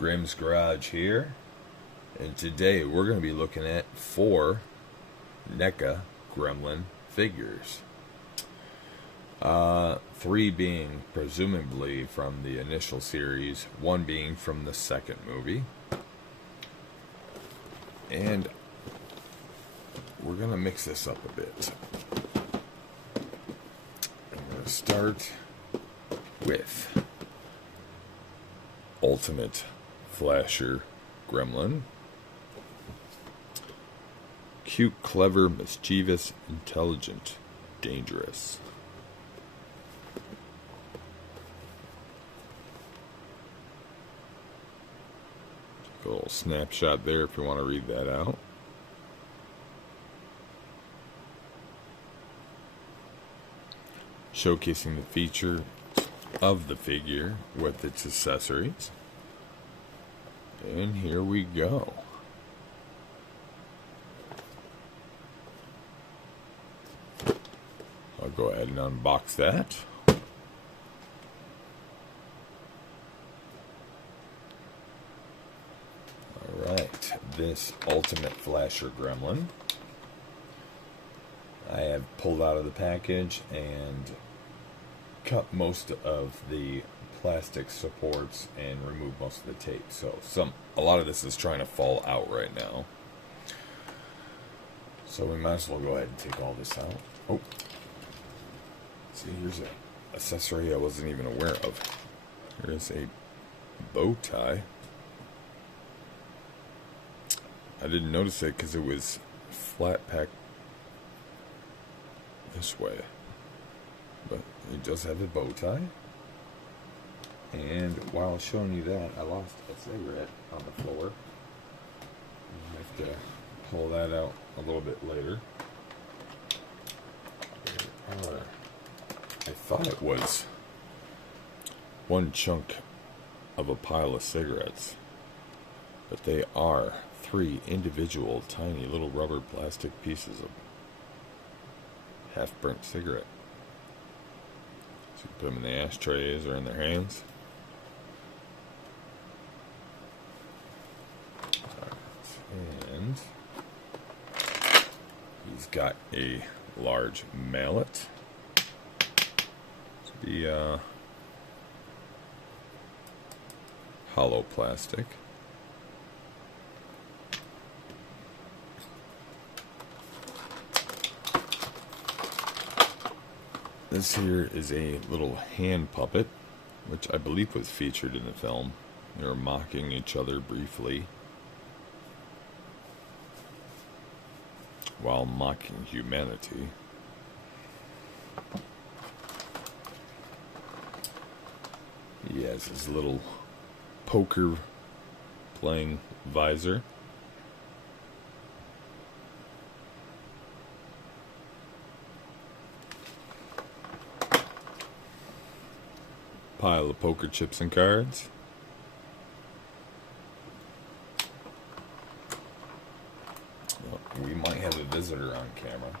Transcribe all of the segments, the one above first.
Grimm's Garage here, and today we're going to be looking at 4 NECA Gremlin figures. 3 being presumably from the initial series, 1 being from the second movie. And we're going to mix this up a bit. I'm going to start with Ultimate Flasher Gremlin. Cute, clever, mischievous, intelligent, dangerous. Take a little snapshot there if you want to read that out. Showcasing the feature of the figure with its accessories. And here we go. I'll go ahead and unbox that. Alright, this Ultimate Flasher Gremlin I have pulled out of the package and cut most of the plastic supports and remove most of the tape. So a lot of this is trying to fall out right now. So we might as well go ahead and take all this out. Oh, see, here's an accessory I wasn't even aware of. Here's a bow tie. I didn't notice it because it was flat packed this way. But it does have a bow tie. And while I was showing you that, I lost a cigarette on the floor. I have to pull that out a little bit later. I thought it was one chunk of a pile of cigarettes, but they are 3 individual tiny little rubber plastic pieces of half-burnt cigarette. So you put them in the ashtrays or in their hands. And he's got a large mallet. To be hollow plastic. This here is a little hand puppet, which I believe was featured in the film. They were mocking each other briefly while mocking humanity. He has his little poker playing visor. Pile of poker chips and cards. Well, we might have a visitor on camera.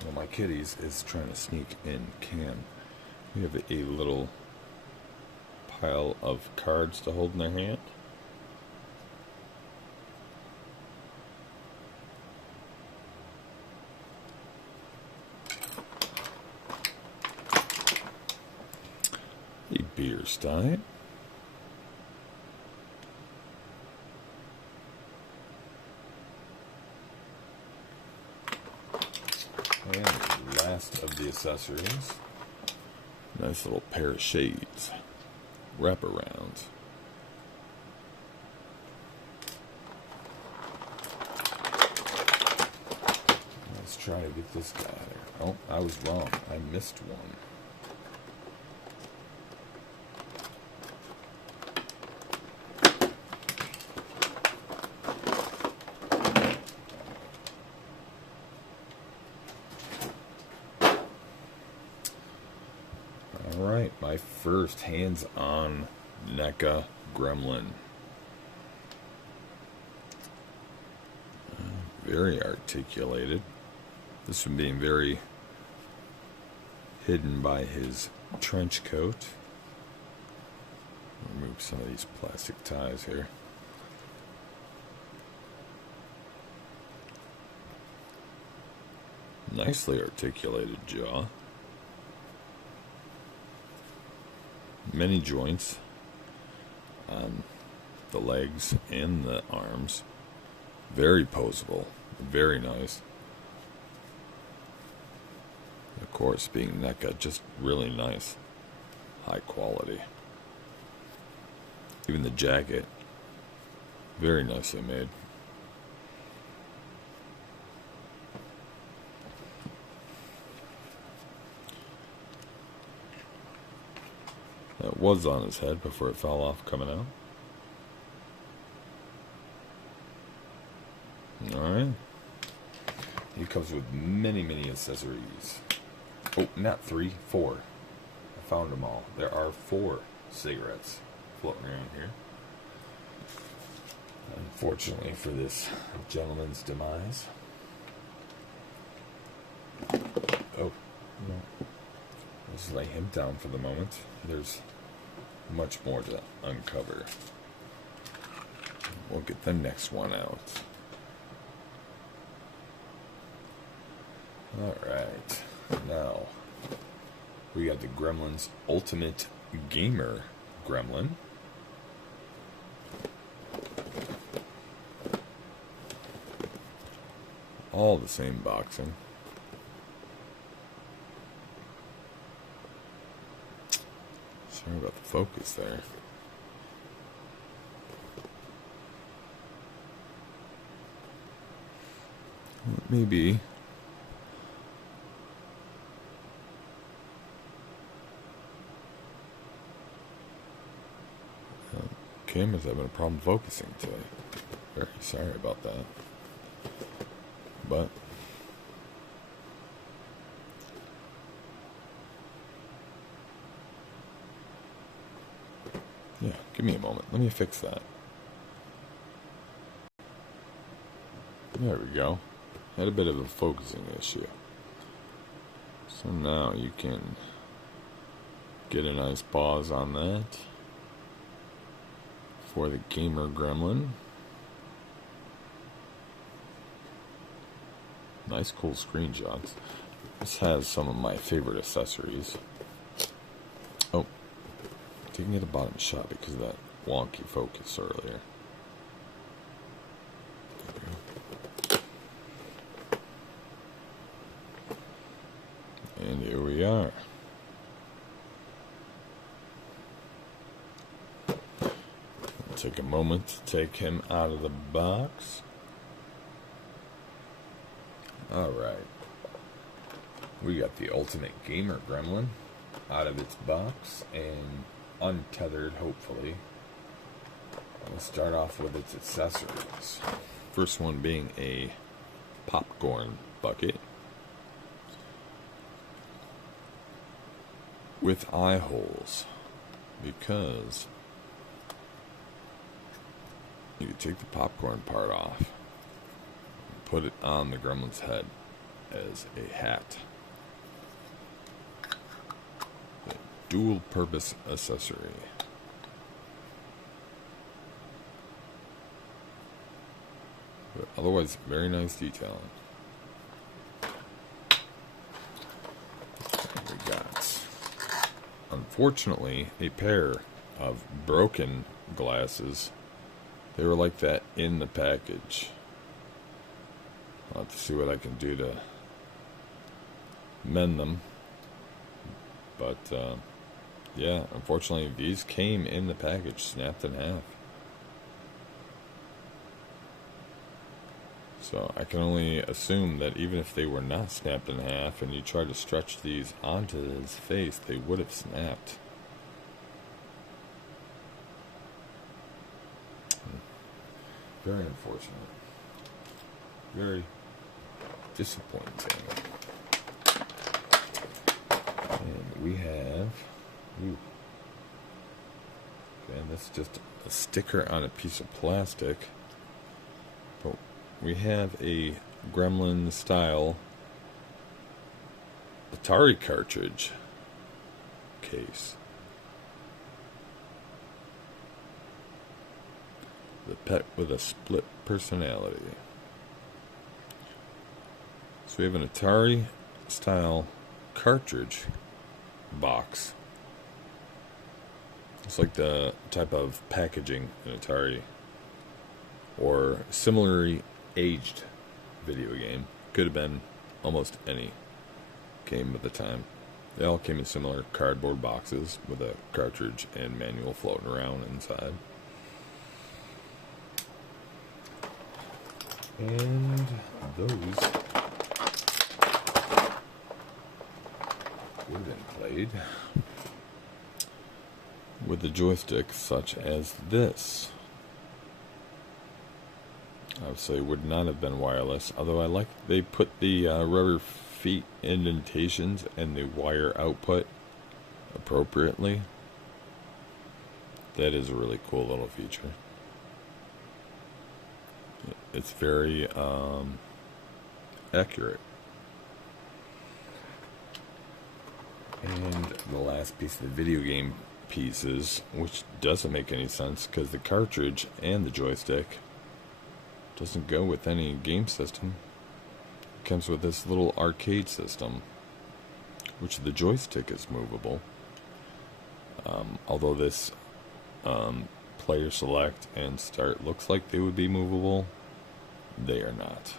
One of my kitties is trying to sneak in cam. We have a little pile of cards to hold in their hand. A beer stein. And the last of the accessories. Nice little pair of shades. Wraparound. Let's try to get this guy there. Oh, I was wrong. I missed one. Alright, my first hands-on NECA Gremlin. Very articulated. This one being very hidden by his trench coat. Remove some of these plastic ties here. Nicely articulated jaw. Many joints on the legs and the arms. Very poseable. Very nice. Of course, being NECA, just really nice. High quality. Even the jacket, very nicely made. That was on his head before it fell off coming out. Alright. He comes with many, many accessories. Oh, not 3, 4. I found them all. There are 4 cigarettes floating around here. Unfortunately for this gentleman's demise. Oh, no. Let's lay him down for the moment. There's much more to uncover. We'll get the next one out. Alright, now we got the Gremlins Ultimate Gamer Gremlin. All the same boxing. Sorry about the focus there. Maybe. Camera's having a problem focusing today. Very sorry about that. But yeah, give me a moment. Let me fix that. There we go. Had a bit of a focusing issue. So now you can get a nice pause on that. For the Gamer Gremlin. Nice cool screenshots. This has some of my favorite accessories. Oh, didn't get a bottom shot because of that wonky focus earlier. And here we are. Take a moment to take him out of the box. Alright. We got the Ultimate Gamer Gremlin out of its box and untethered, hopefully. Let's start off with its accessories. First one being a popcorn bucket with eye holes, because you can take the popcorn part off and put it on the gremlin's head as a hat. A dual purpose accessory. But otherwise, very nice detailing. We got, unfortunately, a pair of broken glasses. They were like that in the package. I'll have to see what I can do to mend them. But, yeah, unfortunately, these came in the package, snapped in half. So I can only assume that even if they were not snapped in half and you tried to stretch these onto his face, they would have snapped. Very unfortunate. Very disappointing. And we have... Ooh. And that's just a sticker on a piece of plastic. But we have a Gremlin style Atari cartridge case. The pet with a split personality. So we have an Atari style cartridge box. It's like the type of packaging in Atari or similarly aged video game. Could have been almost any game at the time. They all came in similar cardboard boxes with a cartridge and manual floating around inside. And those would have been played with the joystick such as this. I would say would not have been wireless, although I like they put the rubber feet indentations and the wire output appropriately. That is a really cool little feature. It's very accurate. And the last piece of the video game pieces, which doesn't make any sense because the cartridge and the joystick doesn't go with any game system. It comes with this little arcade system, which the joystick is movable. Although this player select and start looks like they would be movable, they are not.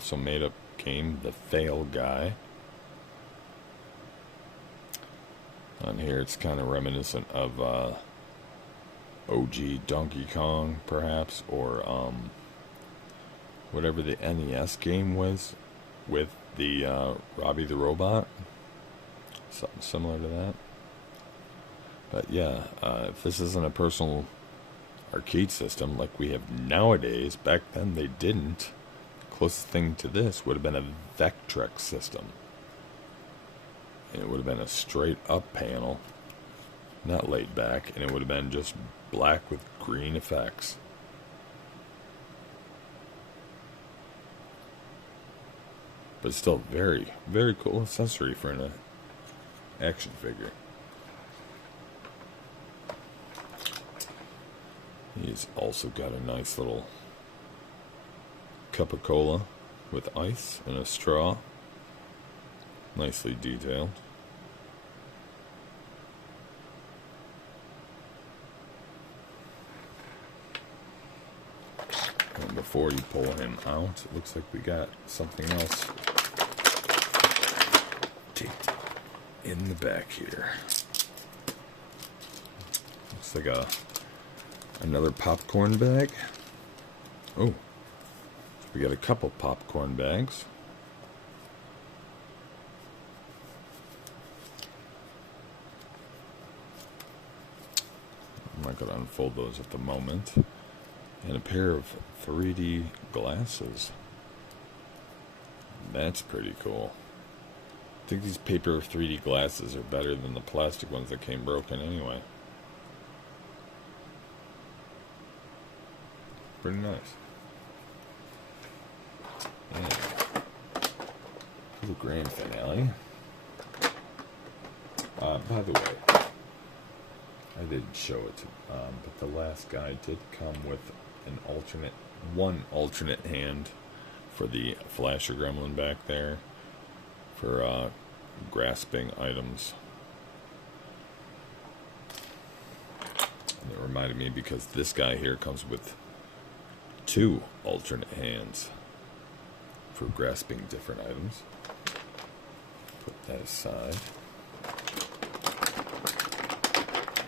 So made up came the fail guy. On here it's kind of reminiscent of OG Donkey Kong perhaps, or whatever the NES game was with the Robbie the Robot. Something similar to that. But yeah, if this isn't a personal arcade system like we have nowadays, back then they didn't. Closest thing to this would have been a Vectrex system. And it would have been a straight up panel, not laid back, and it would have been just black with green effects. But still very, very cool accessory for an action figure. He's also got a nice little cup of cola with ice and a straw. Nicely detailed. And before you pull him out, it looks like we got something else taped in the back here. Looks like another popcorn bag. Oh, we got a couple popcorn bags. I'm not going to unfold those at the moment. And a pair of 3D glasses. That's pretty cool. I think these paper 3D glasses are better than the plastic ones that came broken anyway. Pretty nice. And for the grand finale. By the way, I didn't show it, but the last guy did come with one alternate hand for the flasher gremlin back there for grasping items. And it reminded me because this guy here comes with two alternate hands for grasping different items. Put that aside.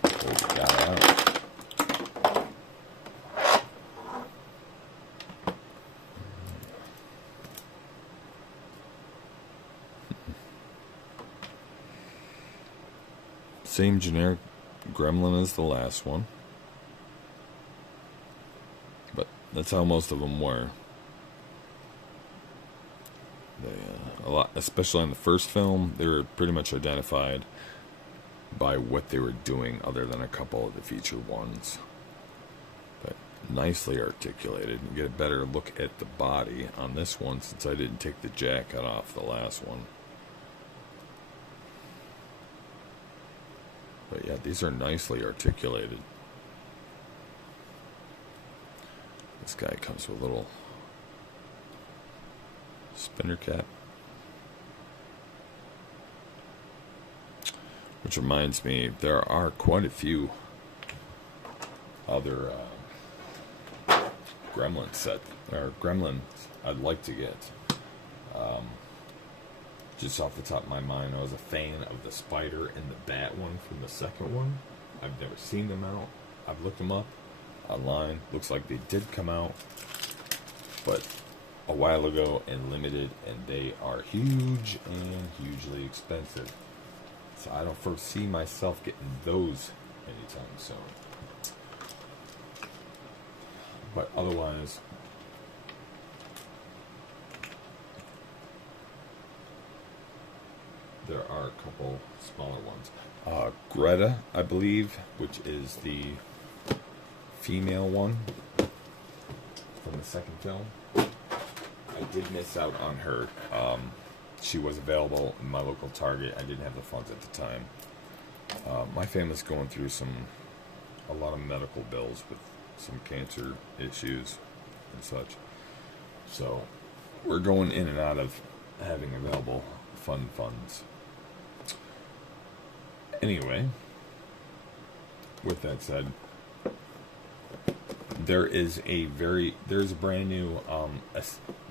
Pull the guy out. Same generic gremlin as the last one, but that's how most of them were. A lot, especially in the first film, they were pretty much identified by what they were doing, other than a couple of the featured ones. But nicely articulated. You get a better look at the body on this one, since I didn't take the jacket off the last one. But yeah, these are nicely articulated. This guy comes with a little spinner cap. Which reminds me, there are quite a few other Gremlin set or Gremlins I'd like to get. Just off the top of my mind, I was a fan of the spider and the bat one from the second one. I've never seen them out. I've looked them up online. Looks like they did come out, but a while ago and limited, and they are huge and hugely expensive. So I don't foresee myself getting those anytime soon. But otherwise, there are a couple smaller ones. Greta, I believe, which is the female one from the second film. I did miss out on her. She was available in my local Target. I didn't have the funds at the time. My family's going through a lot of medical bills with some cancer issues and such. So we're going in and out of having available funds. Anyway, with that said, there's a brand new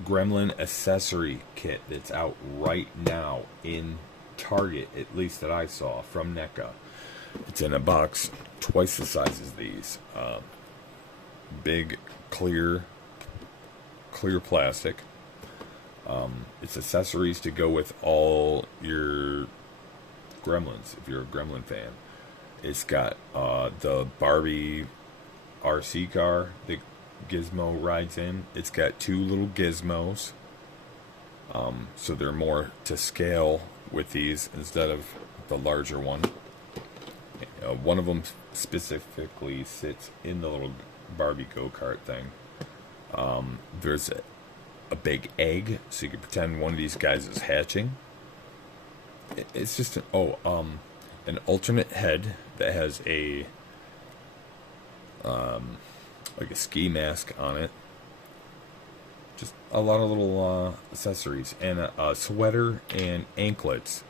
Gremlin accessory kit that's out right now in Target, at least that I saw, from NECA. It's in a box twice the size as these. Big clear plastic. It's accessories to go with all your Gremlins, if you're a Gremlin fan. It's got the Barbie RC car that Gizmo rides in. It's got two little Gizmos, so they're more to scale with these instead of the larger one. One of them specifically sits in the little Barbie go-kart thing. There's a big egg, so you can pretend one of these guys is hatching. It's just an alternate head that has a like a ski mask on it. Just a lot of little accessories and a sweater and anklets.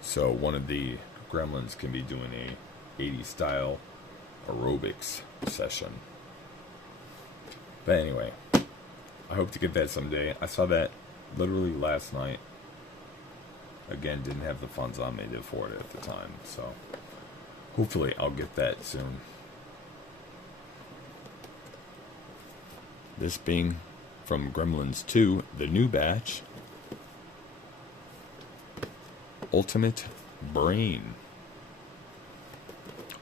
So one of the Gremlins can be doing a 80s style aerobics session. But anyway, I hope to get that someday. I saw that literally last night. Again, didn't have the funds on me to afford it at the time, so hopefully I'll get that soon. This being from Gremlins 2, the new batch, Ultimate Brain,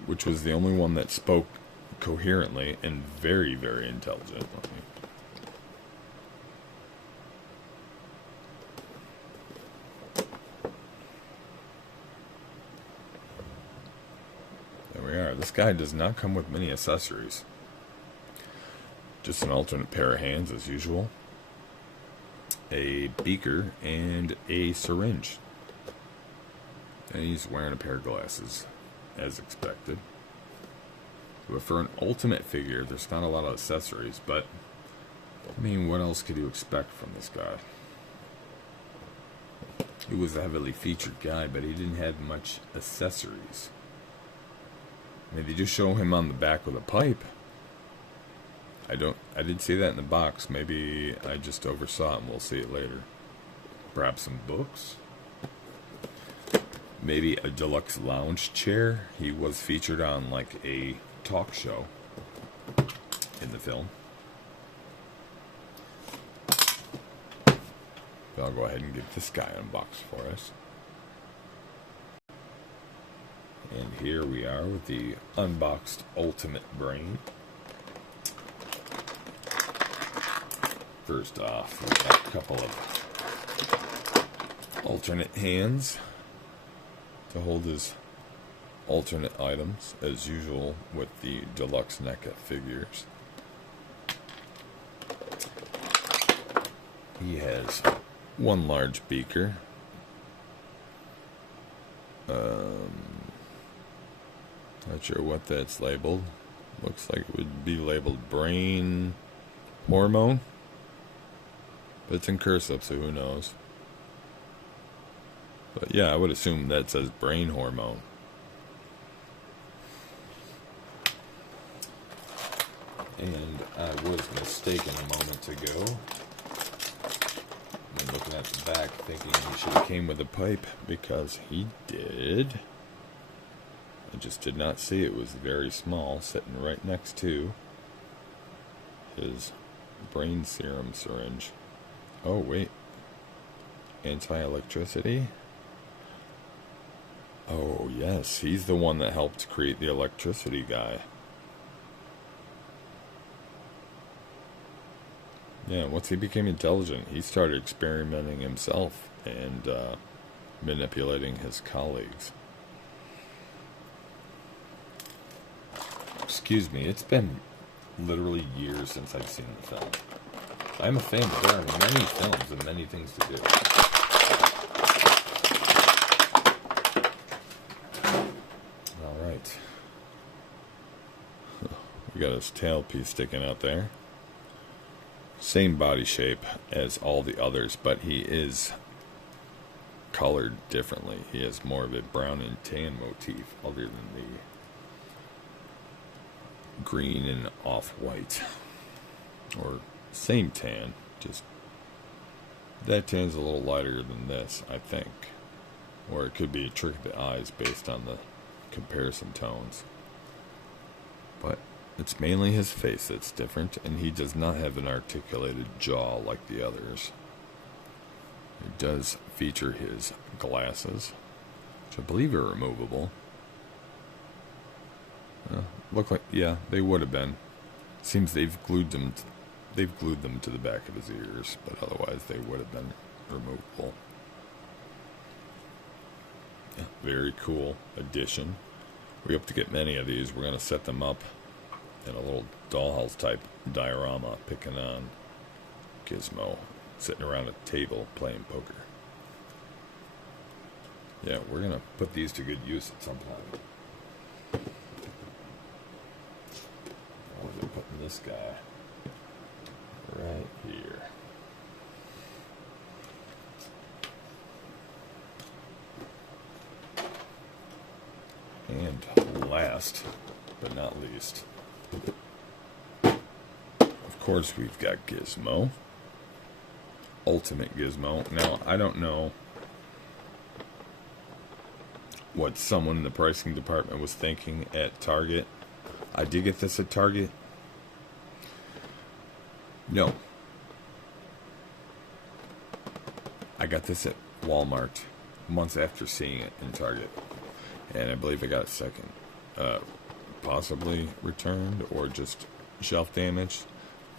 which was the only one that spoke coherently and very, very intelligently. There we are. This guy does not come with many accessories. Just an alternate pair of hands as usual, a beaker, and a syringe. And he's wearing a pair of glasses, as expected. But for an ultimate figure, there's not a lot of accessories, but I mean, what else could you expect from this guy? He was a heavily featured guy, but he didn't have much accessories. I mean, they just show him on the back with a pipe. I did see that in the box. Maybe I just oversaw it and we'll see it later. Perhaps some books. Maybe a deluxe lounge chair. He was featured on like a talk show in the film. But I'll go ahead and get this guy unboxed for us. And here we are with the unboxed Ultimate Brain. First off, we've got a couple of alternate hands to hold his alternate items, as usual with the deluxe NECA figures. He has one large beaker, Not sure what that's labeled. Looks like it would be labeled brain hormone. But it's in cursive, so who knows. But yeah, I would assume that says brain hormone. And I was mistaken a moment ago. I'm looking at the back thinking he should have came with a pipe, because he did. I just did not see it was very small, sitting right next to his brain serum syringe. Oh, wait. Anti-electricity? Oh, yes. He's the one that helped create the electricity guy. Yeah, once he became intelligent, he started experimenting himself and manipulating his colleagues. Excuse me, it's been literally years since I've seen the film. I'm a fan, but there are many films and many things to do. Alright. We got his tailpiece sticking out there. Same body shape as all the others, but he is colored differently. He has more of a brown and tan motif other than the green and off-white. Or same tan, just that tan's a little lighter than this, I think. Or it could be a trick of the eyes based on the comparison tones. But it's mainly his face that's different, and he does not have an articulated jaw like the others. It does feature his glasses, which I believe are removable. Look like, yeah, they would have been. Seems they've glued them to the back of his ears, but otherwise they would have been removable. Yeah, very cool addition. We hope to get many of these. We're going to set them up in a little dollhouse type diorama, picking on Gizmo, sitting around a table playing poker. Yeah, we're going to put these to good use at some point. We're putting this guy right here. And last but not least, of course, we've got Gizmo. Ultimate Gizmo. Now, I don't know what someone in the pricing department was thinking at Target. I did get this at Target. No. I got this at Walmart months after seeing it in Target. And I believe I got a second. Possibly returned or just shelf damaged.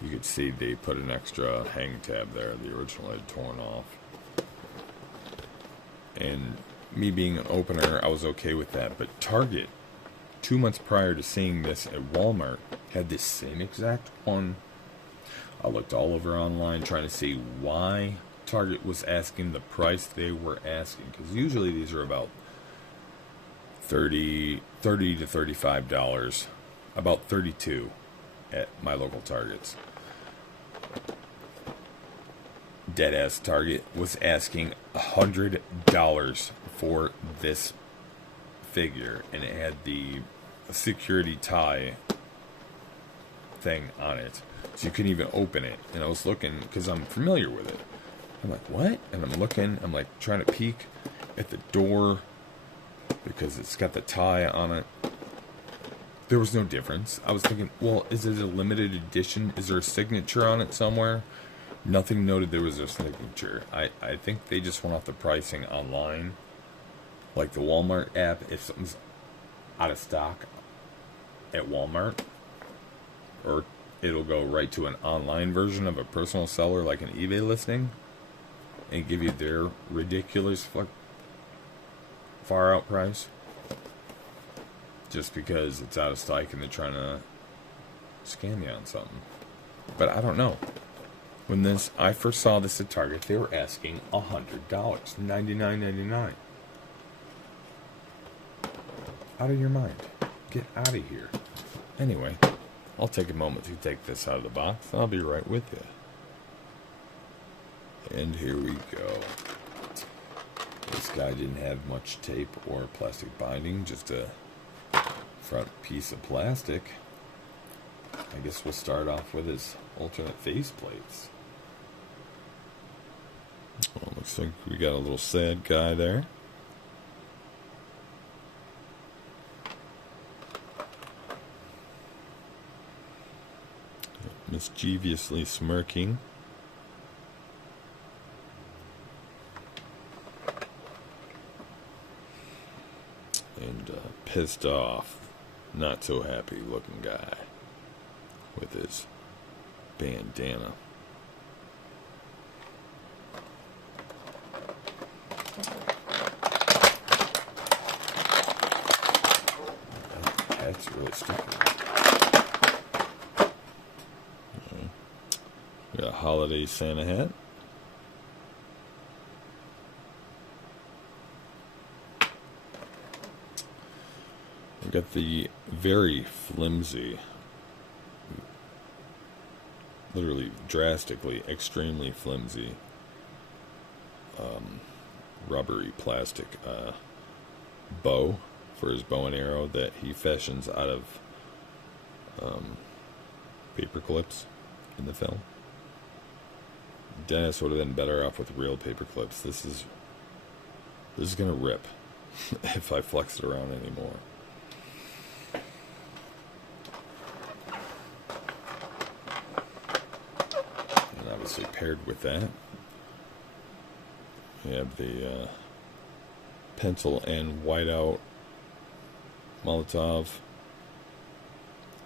You could see they put an extra hang tab there. The original had torn off. And me being an opener, I was okay with that. But Target, 2 months prior to seeing this at Walmart, had this same exact one. I looked all over online trying to see why Target was asking the price they were asking. Because usually these are about $30 to $35. About $32 at my local Targets. Deadass Target was asking $100 for this figure, and it had the security tie thing on it, so you couldn't even open it. And I was looking because I'm familiar with it. I'm like, what? And I'm looking. I'm like trying to peek at the door because it's got the tie on it. There was no difference. I was thinking, well, is it a limited edition? Is there a signature on it somewhere? Nothing noted there was a signature. I think they just went off the pricing online. Like the Walmart app, if something's out of stock at Walmart, or it'll go right to an online version of a personal seller like an eBay listing and give you their ridiculous far out price just because it's out of stock and they're trying to scam you on something. But I don't know. When I first saw this at Target, they were asking $100, $99.99. Out of your mind. Get out of here. Anyway, I'll take a moment to take this out of the box. I'll be right with you. And here we go. This guy didn't have much tape or plastic binding, just a front piece of plastic. I guess we'll start off with his alternate face plates. Well, looks like we got a little sad guy there. Mischievously smirking. And pissed off, not so happy looking guy with his bandana. That's really stupid. We got a holiday Santa hat. We got the very flimsy, literally drastically, extremely flimsy, rubbery plastic bow for his bow and arrow that he fashions out of paper clips in the film. Dennis would have been better off with real paper clips. This is gonna rip if I flex it around anymore. And obviously paired with that, we have the pencil and whiteout Molotov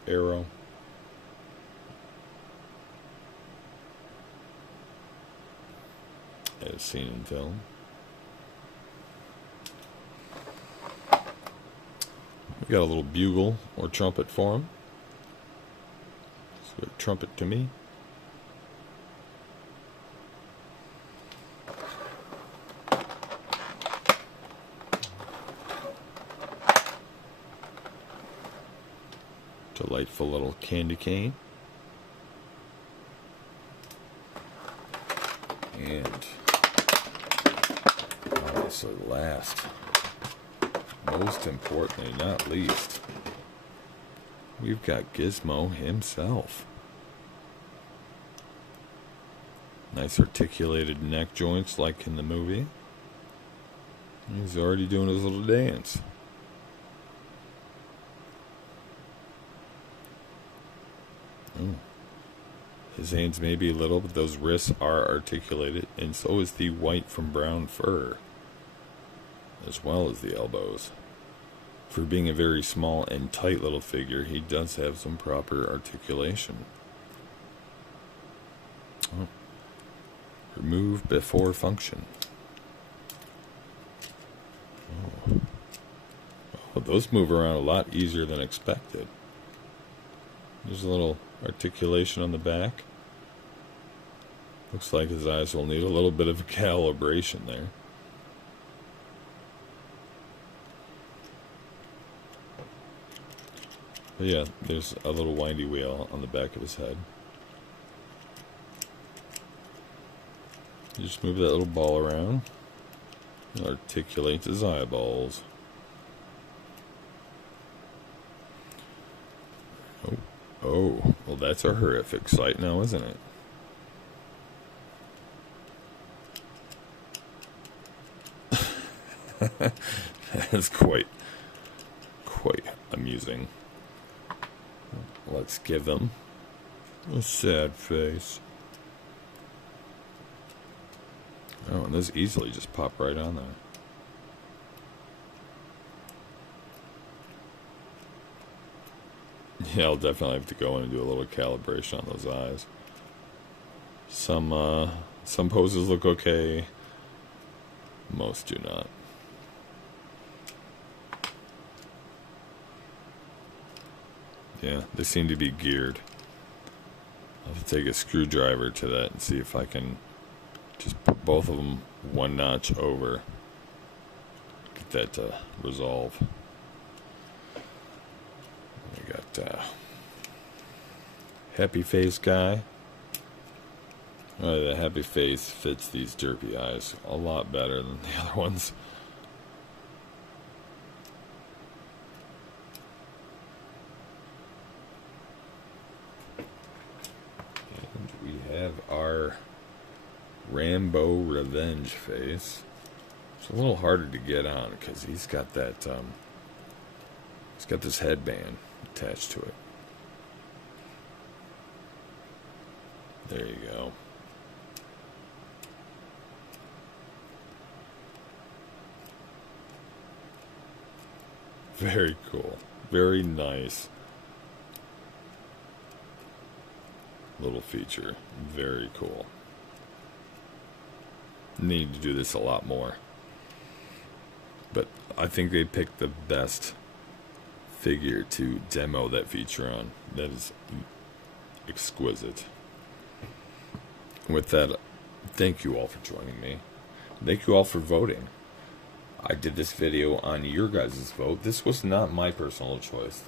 arrow. As seen in film. We got a little bugle or trumpet for him. So a trumpet to me. Delightful little candy cane. And obviously last, most importantly, not least, we've got Gizmo himself. Nice articulated neck joints like in the movie. He's already doing his little dance. His hands may be little, but those wrists are articulated, and so is the white from brown fur, as well as the elbows. For being a very small and tight little figure, he does have some proper articulation. Oh. Remove before function. Oh, those move around a lot easier than expected. There's a little articulation on the back. Looks like his eyes will need a little bit of calibration there. But yeah, there's a little windy wheel on the back of his head. You just move that little ball around. It articulates his eyeballs. Oh, well that's a horrific sight now, isn't it? That's quite amusing. Let's give them a sad face. Oh, and those easily just pop right on there. Yeah, I'll definitely have to go in and do a little calibration on those eyes. Some poses look okay. Most do not. Yeah, they seem to be geared. I'll have to take a screwdriver to that and see if I can just put both of them one notch over. Get that to resolve. happy face guy. The happy face fits these derpy eyes a lot better than the other ones. And we have our Rambo Revenge face. It's a little harder to get on because he's got that, he's got this headband attached to it. There you go. Very cool. Very nice little feature. Very cool. Need to do this a lot more. But I think they picked the best figure to demo that feature on. That is exquisite. With that, thank you all for joining me. Thank you all for voting. I did this video on your guys' vote. This was not my personal choice.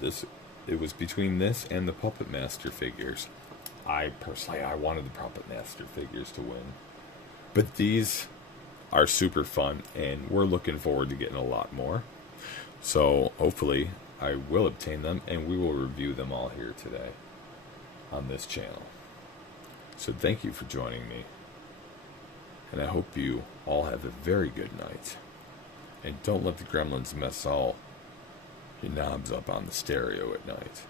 It was between this and the Puppet Master figures. I wanted the Puppet Master figures to win. But these are super fun, and we're looking forward to getting a lot more. So hopefully I will obtain them, and we will review them all here today on this channel. So thank you for joining me, and I hope you all have a very good night. And don't let the Gremlins mess all your knobs up on the stereo at night.